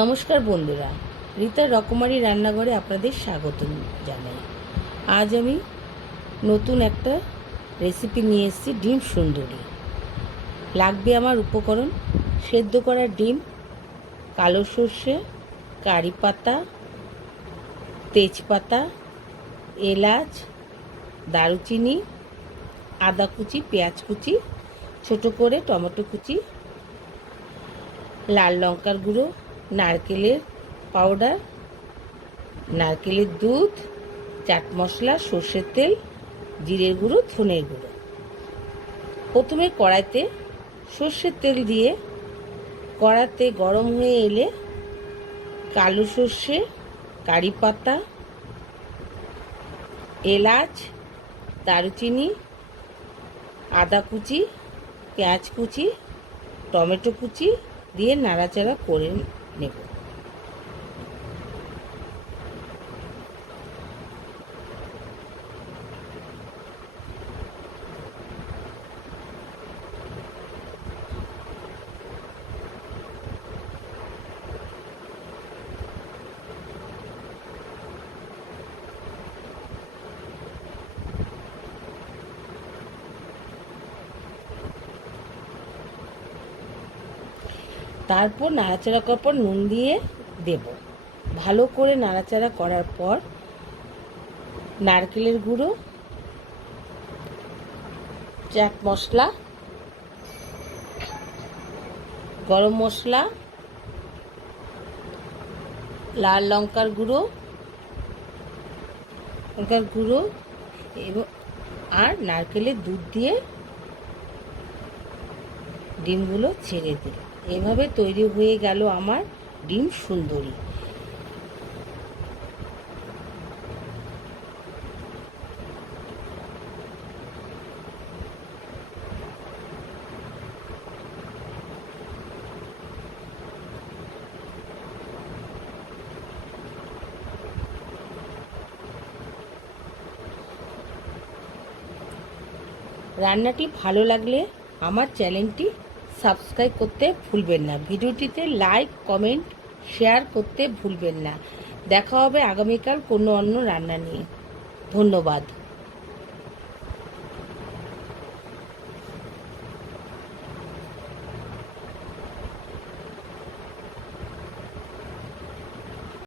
নমস্কার বন্ধুরা, রীতার রকমারি রান্নাঘরে আপনাদের স্বাগত জানাই। আজ আমি নতুন একটা রেসিপি নিয়ে এসেছি, ডিম সুন্দরী। লাগবে আমার উপকরণ, সেদ্ধ করা ডিম, কালো সর্ষে, কারি পাতা, তেজপাতা, এলাচ, দারুচিনি, আদা কুচি, পেঁয়াজ কুচি, ছোটো করে টমেটো কুচি, লাল লঙ্কার গুঁড়ো নারকেলের পাউডার নারকেলের দুধ, চাট মশলা, সর্ষের তেল, জিরের গুঁড়ো, ধনের গুঁড়ো। প্রথমে কড়াইতে সর্ষের তেল দিয়ে কড়াতে গরম হয়ে এলে কালো সর্ষে, কারি পাতা, এলাচ, দারুচিনি, আদা কুচি, পেঁয়াজ কুচি, টমেটো কুচি দিয়ে নাড়াচাড়া করে 那个。তারপর নাড়াচাড়া করার পর নুন দিয়ে দেব। ভালো করে নাড়াচাড়া করার পর নারকেলের গুঁড়ো, চাট মশলা, গরম মশলা, লাল লঙ্কার গুঁড়ো লঙ্কার গুঁড়ো এবং আর নারকেলের দুধ দিয়ে ডিমগুলো ছেড়ে দিল এভাবে তৈরি হয়ে গেল আমার ডিম সুন্দরী। রান্নাটি ভালো লাগলে আমার চ্যানেলটি সাবস্ক্রাইব করতে ভুলবেন না। ভিডিওটিতে লাইক কমেন্ট শেয়ার করতে ভুলবেন না। দেখা হবে আগামীকাল কোনো অন্য রান্না নিয়ে। ধন্যবাদ।